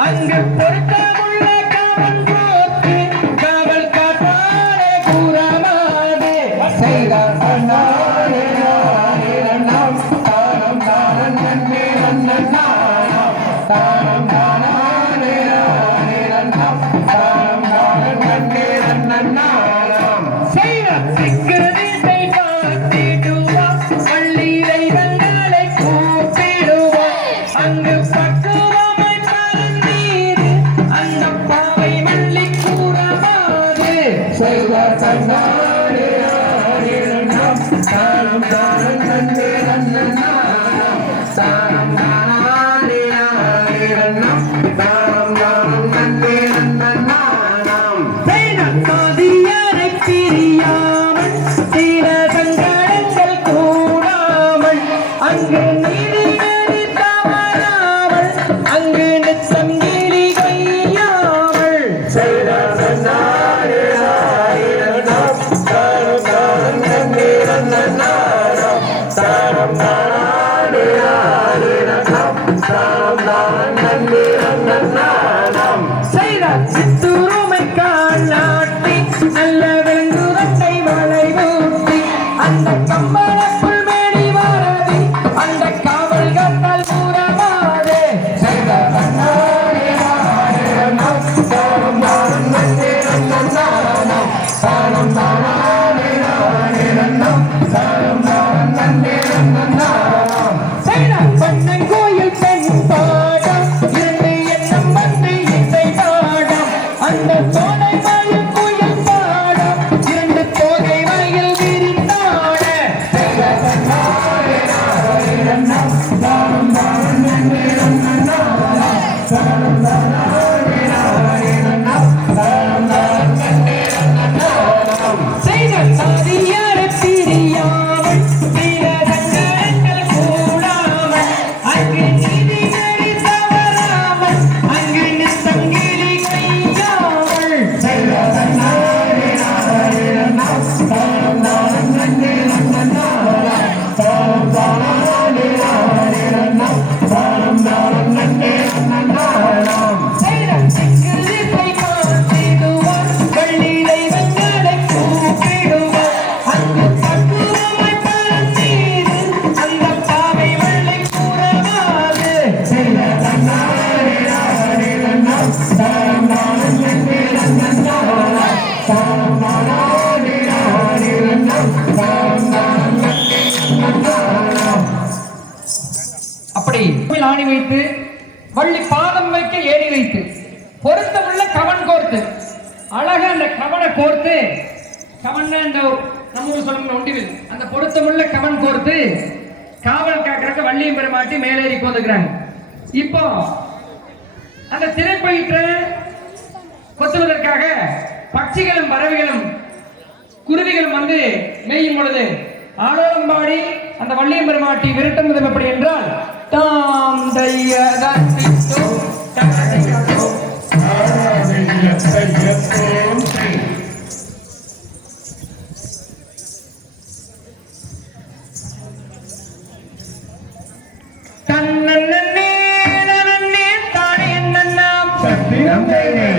அங்கு பொறுத்தாத สา Yeah. கழுத்தில் ஆணி வைத்து வள்ளி பாதம் வைக்க ஏறி வைத்து பொருத்தமுள்ள கவன் கோர்த்து அழக அந்த கவனை கோர்த்து கவன் இந்த நம்ம ஊர் சொல்லணும் ஒண்டிவில் அந்த பொருத்தமுள்ள கவன் கோர்த்து காவல் காக்கிறக்க வள்ளியும் பெருமாட்டி மேலேறி கோதுக்கிறாங்க இப்போ அந்த திரைப்பயிற்று கொத்துவதற்காக பட்சிகளும் பறவைகளும் குருவிகளும் வந்து மேயும் பொழுது ஆலோலம்பாடி அந்த வள்ளியம் பெருமாட்டி விரட்டும் விதம் எப்படி என்றால் தாம் தைய தத்தித்தோ,